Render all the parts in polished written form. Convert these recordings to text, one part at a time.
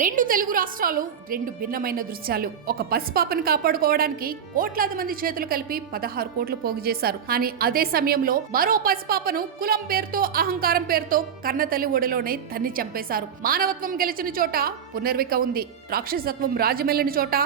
రెండు తెలుగు రాష్ట్రాలు రెండు భిన్నమైన దృశ్యాలు. ఒక పసిపాపని కాపాడుకోవడానికి కోట్లాది మంది చేతులు కలిపి 16 కోట్లు పోగు చేశారు. కానీ అదే సమయంలో మరో పసిపాపను కులం పేరుతో, అహంకారం పేరుతో కన్నతల్లి ఒడిలోనే తన్ని చంపేశారు. మానవత్వం గెలిచిన చోట పునర్విక ఉంది. రాక్షసత్వం రాజమెల్లిన చోట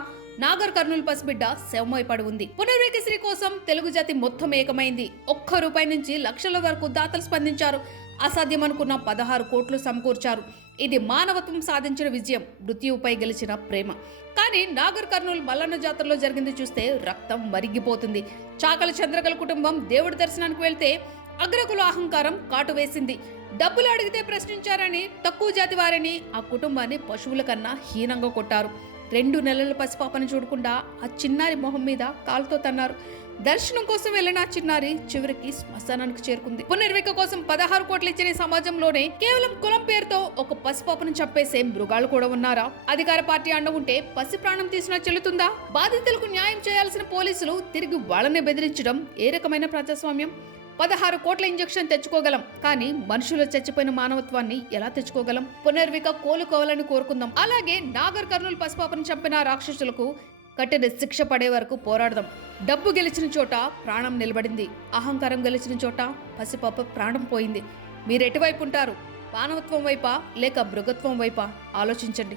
నాగర్ కర్నూలు పసిబిడ్డ శవమై పడి ఉంది. పునర్విక శ్రీ కోసం తెలుగు జాతి మొత్తం ఏకమైంది. ₹1 నుంచి లక్షల వరకు దాతలు స్పందించారు. అసాధ్యమనుకున్న 16 కోట్లు సమకూర్చారు. ఇది మానవత్వం సాధించిన విజయం, మృత్యువుపై గెలిచిన ప్రేమ. కానీ నాగర్ కర్నూలు మల్లన్న జాతరలో జరిగింది చూస్తే రక్తం మరిగిపోతుంది. చాకల చంద్రకళ కుటుంబం దేవుడి దర్శనానికి వెళ్తే అగ్రకుల అహంకారం కాటు వేసింది. డబ్బులు అడిగితే ప్రశ్నించారని, తక్కువ జాతి వారిని, ఆ కుటుంబాన్ని పశువుల కన్నా హీనంగా కొట్టారు. 2 నెలల పసిపాపను చూడకుండా ఆ చిన్నారి మొహం మీద కాలుతో తన్నారు. దర్శనం కోసం వెళ్లిన చిన్నారి చివరికి శ్మశానానికి చేరుకుంది. పునర్విక కోసం 16 కోట్లు ఇచ్చిన సమాజంలోనే కేవలం కులం పేరుతో ఒక పసిపాపను చంపేసే మృగాలు కూడా ఉన్నారా? అధికార పార్టీ అండ ఉంటే పసి ప్రాణం తీసినా చెల్లుతుందా? బాధితులకు న్యాయం చేయాల్సిన పోలీసులు తిరిగి వాళ్ళనే బెదిరించడం ఏ రకమైన ప్రజాస్వామ్యం? 16 కోట్ల ఇంజెక్షన్ తెచ్చుకోగలం, కానీ మనుషులు చచ్చిపోయిన మానవత్వాన్ని ఎలా తెచ్చుకోగలం? పునర్విక కోలుకోవాలని కోరుకుందాం. అలాగే నాగర్ కర్నూలు పసిపాపను చంపిన రాక్షసులకు కఠిన శిక్ష పడే వరకు పోరాడదాం. డబ్బు గెలిచిన చోట ప్రాణం నిలబడింది. అహంకారం గెలిచిన చోట పసిపాప ప్రాణం పోయింది. మీరు ఎటువైపు ఉంటారు? మానవత్వం వైపా లేక మృగత్వం వైపా? ఆలోచించండి.